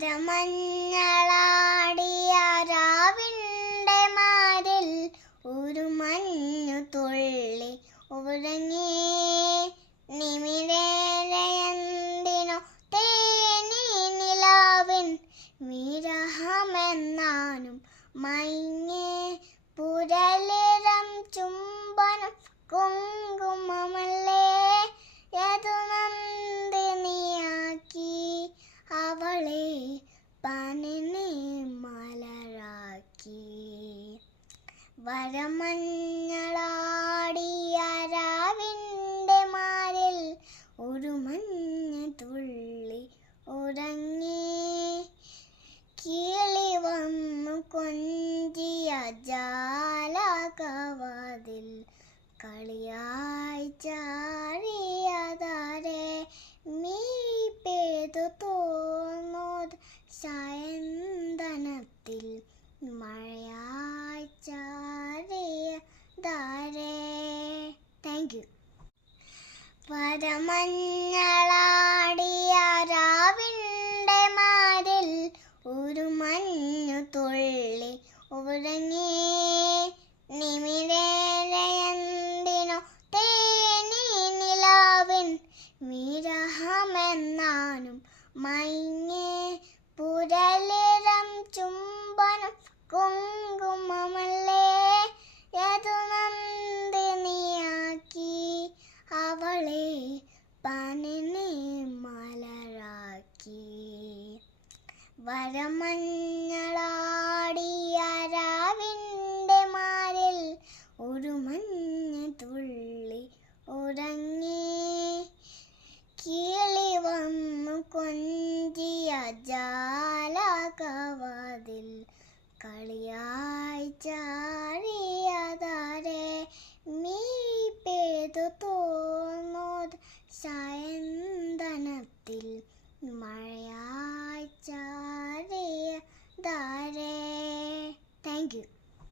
വരമഞ്ഞളാടിയ രാവിൻ്റെ മാരിൽ ഒരു മഞ്ഞു തുള്ളി ഉറങ്ങി. നിമിരേന്തിനോ തേനി നിലാവിൻ വിരഹമെന്നാനും മയങ്ങി. പുരളിരം ചുംബനം കുങ്കുമമല്ലേ യതു നന്ദിനിയാക്കി. അവളെ പനിനി മലരാക്കി. വരമഞ്ഞളാടിയ രാവിൻ്റെ മാരിൽ ഒരു മഞ്ഞു തുള്ളി ഉറങ്ങി. കിളി വന്നു കൊഞ്ചിയ ജാലകവാതിൽ കളിയായി ചാരിയതാരെ. മീപേതു തോന്നോത് സായന്തനത്തിൽ മഴയായി ചാരിയതാരെ. Thank you. വരമഞ്ഞളാടിയ രാവിൻ്റെ മാരിൽ ഒരു മഞ്ഞു തുള്ളി ഉറങ്ങി. നിമിരേന്തിനോ തേനി നിലാവിൻ വിരഹമെന്നാനും മയങ്ങി. പുരളിരം ചുംബനം കുങ്കുമമല്ലേ യതു നന്ദിനിയാക്കി. അവളെ പനിനി മലരാക്കി. വരമഞ്ഞളാടിയ രാവിൻ്റെ മാരിൽ ഒരു മഞ്ഞു തുള്ളി ഉറങ്ങി. കിളി വന്നു കൊഞ്ചിയ ജാലകവാതിൽ കളിയായി ചാരിയതാരെ. മീപേതു തോന്നോത് സായന്തനത്തിൽ മഴയായി ചാരിയതാരെ. Thank you.